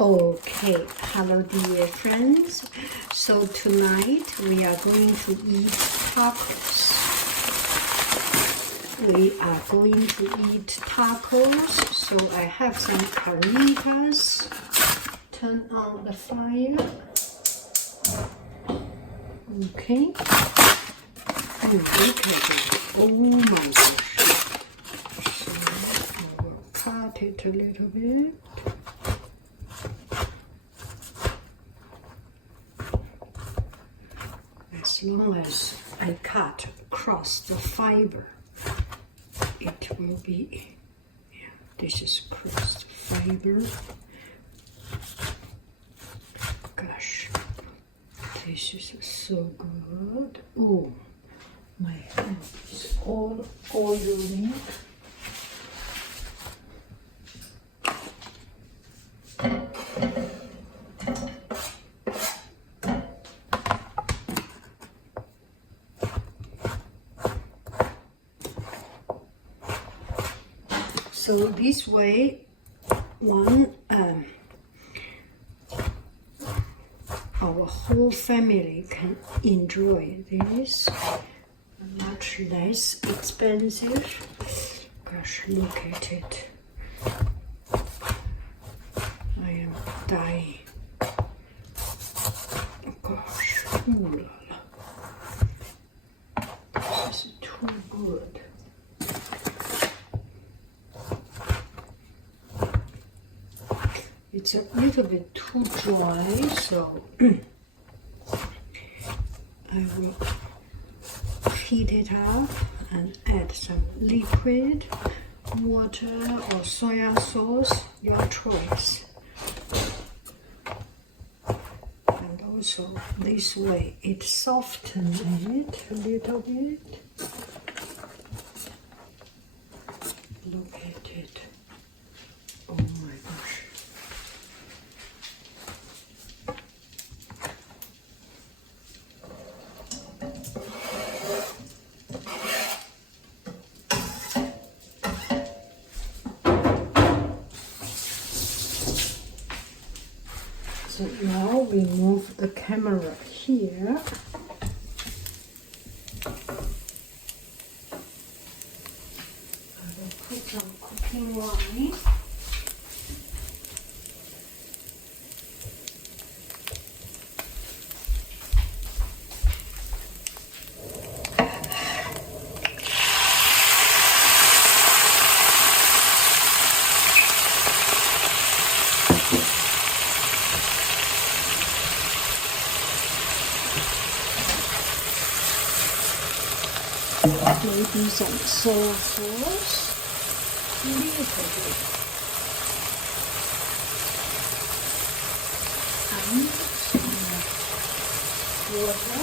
Okay, hello dear friends. So tonight we are going to eat tacos. We are going to eat tacos. So I have some carnitas. Turn on the fire. Okay. Look at it. Oh my gosh. So I will cut it a little bit. As long as I cut across the fiber, it will be, yeah, this is across the fiber. Gosh, this is so good. Oh, my hand is all oily. So this way, our whole family can enjoy this. Much less expensive. Gosh, look at it. I am dying. Gosh, ooh la la. This is too good. It's a little bit too dry, so I will heat it up and add some liquid water or soya sauce, your choice. And also this way it softens it a little bit. Look at it. Oh my gosh. So now we move the camera here. I will put some cooking wine. Maybe some soy sauce, a little bit, and some water.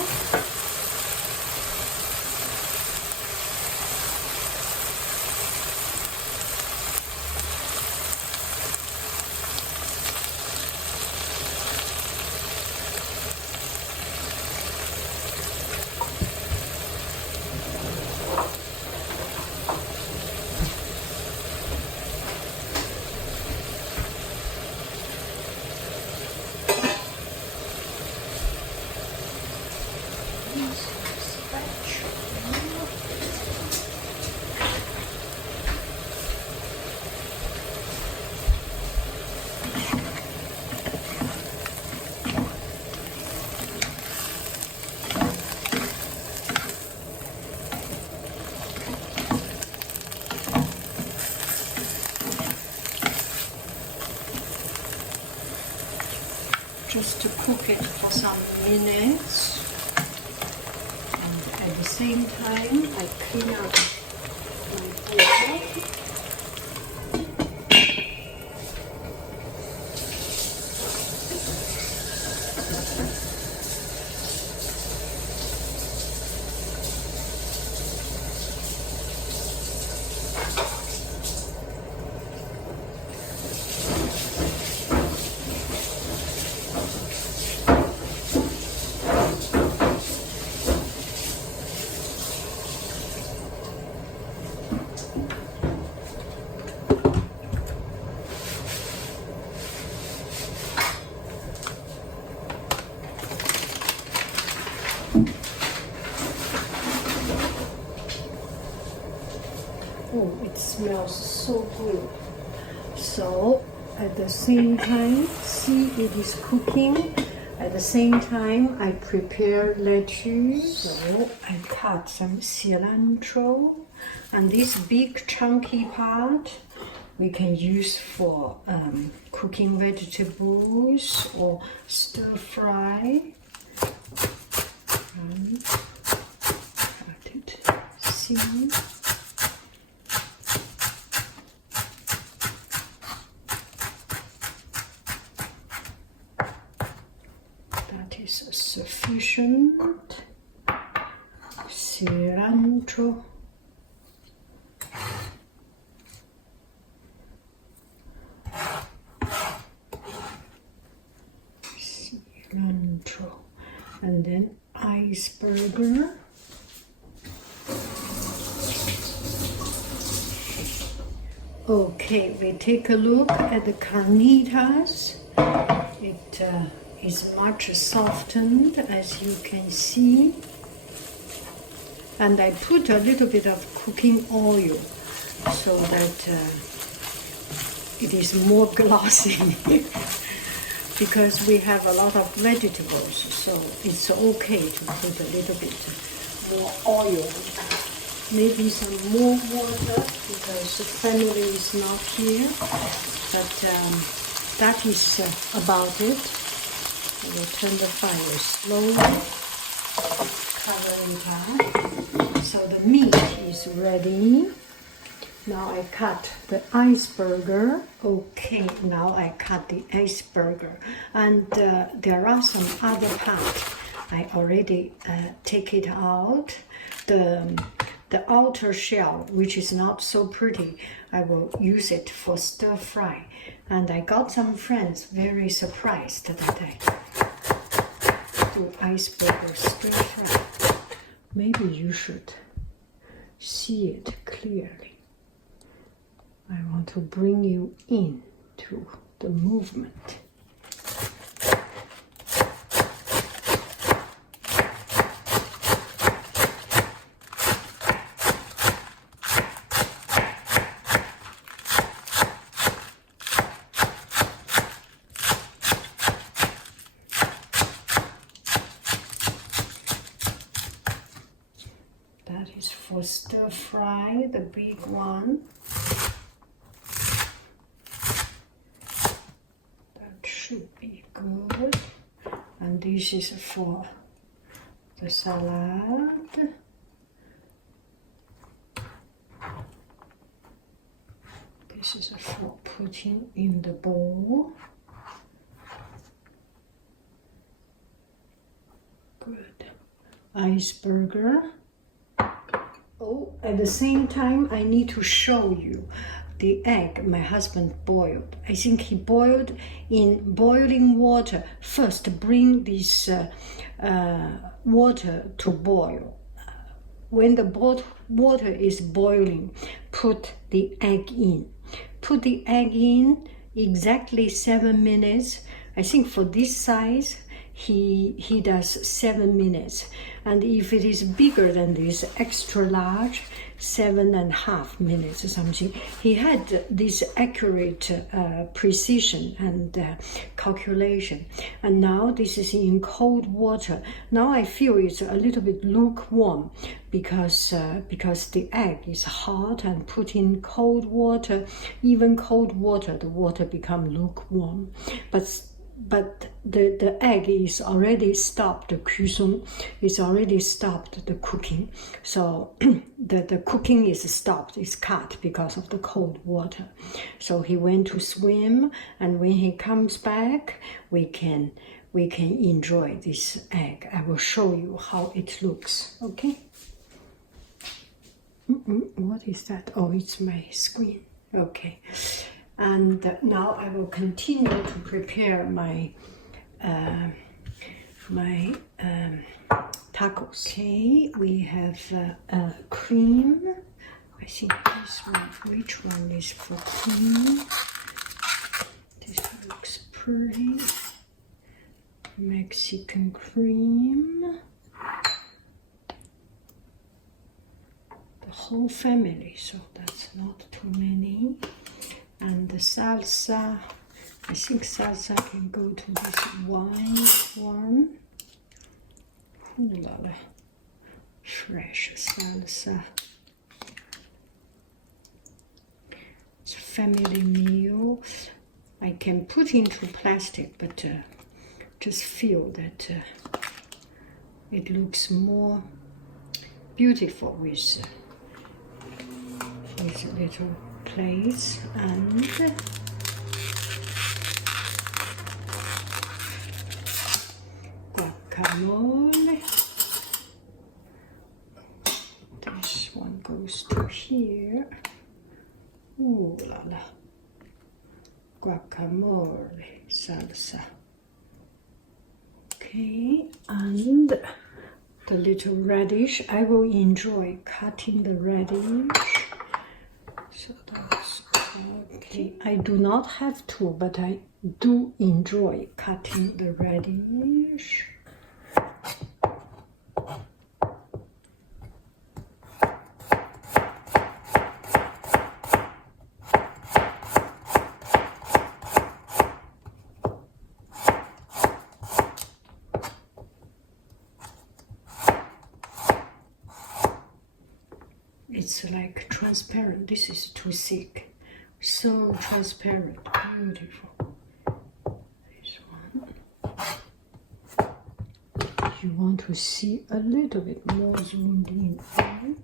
Just to cook it for some minutes, and at the same time I clean up my bowl. smells so good. So at the same time, see it is cooking. At the same time, I prepare lettuce. So I cut some cilantro. And this big chunky part, we can use for cooking vegetables or stir fry. And cut it. See? That is sufficient. Cilantro. Cilantro. And then iceberg. Okay, we take a look at the carnitas. It is much softened, as you can see. And I put a little bit of cooking oil so that it is more glossy. Because we have a lot of vegetables, so it's okay to put a little bit more oil. Maybe some more water because the family is not here. But that is about it. I will turn the fire slowly, cover it up. So the meat is ready. Now I cut the iceberg. Okay, now I cut the iceberg. And there are some other parts. I already take it out. The outer shell, which is not so pretty, I will use it for stir fry. And I got some friends very surprised that I do iceberg stir fry. Maybe you should see it clearly. I want to bring you into the movement. That is for stir fry, the big one. Should be good. And this is for the salad. This is for putting in the bowl. Good. Iceberg. Oh, at the same time, I need to show you the egg my husband boiled. I think he boiled in boiling water. First, bring this water to boil. When the water is boiling, put the egg in. Put the egg in exactly 7 minutes. I think for this size, he does 7 minutes. And if it is bigger than this, extra large, 7.5 minutes or something. He had this accurate precision and calculation. And now this is in cold water. Now I feel it's a little bit lukewarm because the egg is hot and put in cold water. Even cold water, the water become lukewarm. But the egg is already stopped the cuisson. It's already stopped the cooking. So the cooking is stopped, it's cut because of the cold water. So he went to swim, and when he comes back, we can enjoy this egg. I will show you how it looks, okay? What is that? Oh, it's my screen. Okay. And now I will continue to prepare my tacos. Okay, we have cream. I think this one, which one is for cream? This looks pretty. Mexican cream. The whole family, so that's not too many. And the salsa, I think salsa can go to this wine one. Ooh la la, fresh salsa. It's a family meal. I can put into plastic, but just feel that it looks more beautiful with little plates. And guacamole. This one goes to here. Ooh la la. Guacamole salsa. Okay, and the little radish. I will enjoy cutting the radish. So that's okay. I do not have to, but I do enjoy cutting the radish. It's like transparent. This is too thick. So transparent, beautiful. This one. You want to see a little bit more zoomed in, right?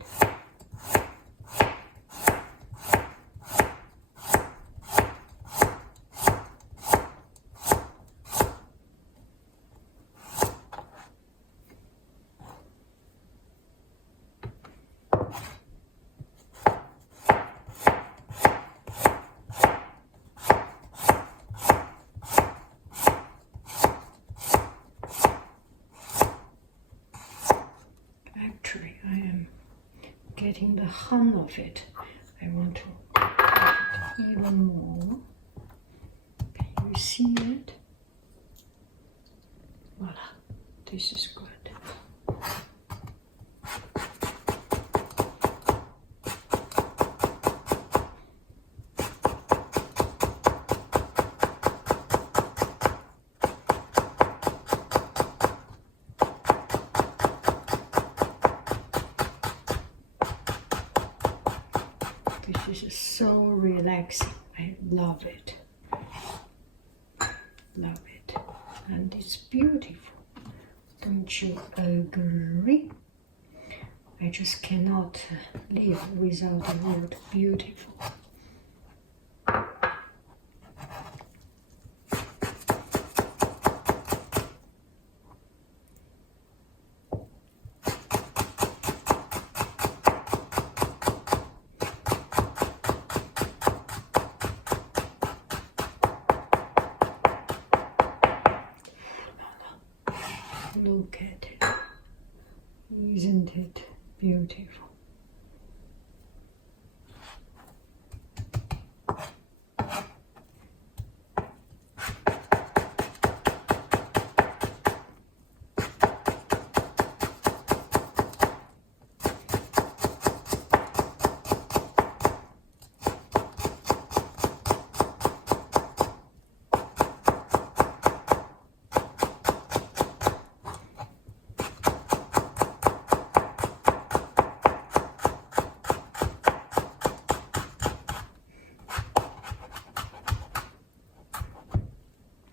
Actually, I am getting the hum of it. I want to add it even more. Can you see it? Voila, this is good. This is so relaxing. I love it. Love it. And it's beautiful. Don't you agree? I just cannot live without the word beautiful. Look at it. Isn't it beautiful?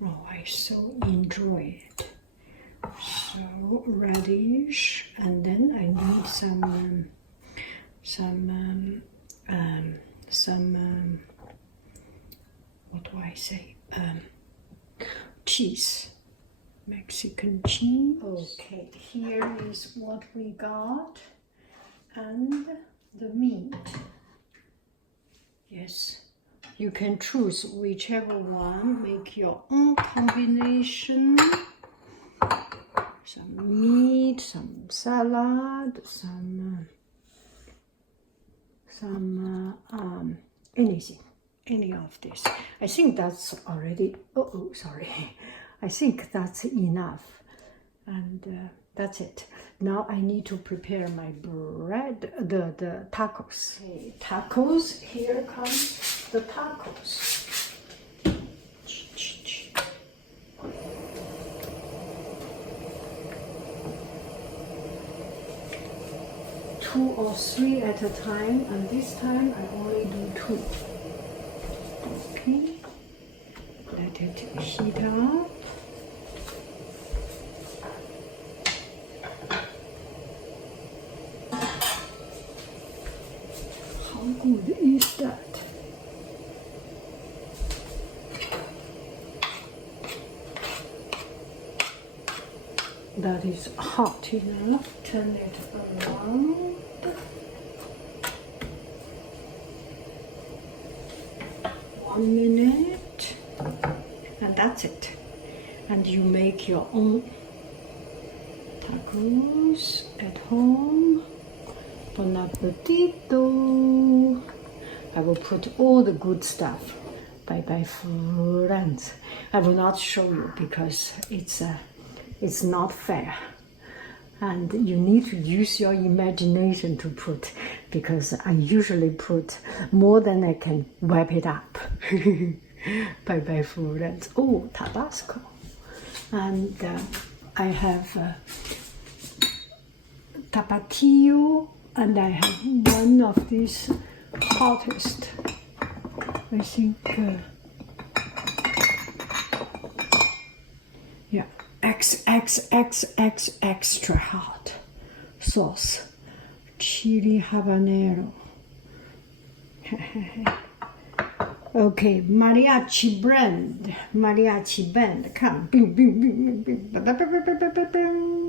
Oh, I so enjoy it. So radish, and then I need some what do I say? Cheese, Mexican cheese. Okay, here is what we got, and the meat. Yes. You can choose whichever one, make your own combination. Some meat, some salad, some anything, any of this. I think that's already, sorry. I think that's enough. And That's it. Now I need to prepare my bread, the tacos. Okay, tacos, here comes the tacos. 2 or 3 at a time, and this time I only do 2. Okay, let it heat up. How good is that? That is hot enough. Turn it around. One minute, and that's it. And you make your own tacos at home. Bon appetito! I will put all the good stuff. Bye bye, friends. I will not show you because it's not fair. And you need to use your imagination to put, because I usually put more than I can wipe it up. Bye bye, friends. Oh, Tabasco. And I have Tapatio, and I have one of these hottest. I think, yeah. XXXX extra hot sauce, chili habanero. Okay, mariachi band, come, bing, bing, bing, bing, bing, bing, bing, bing.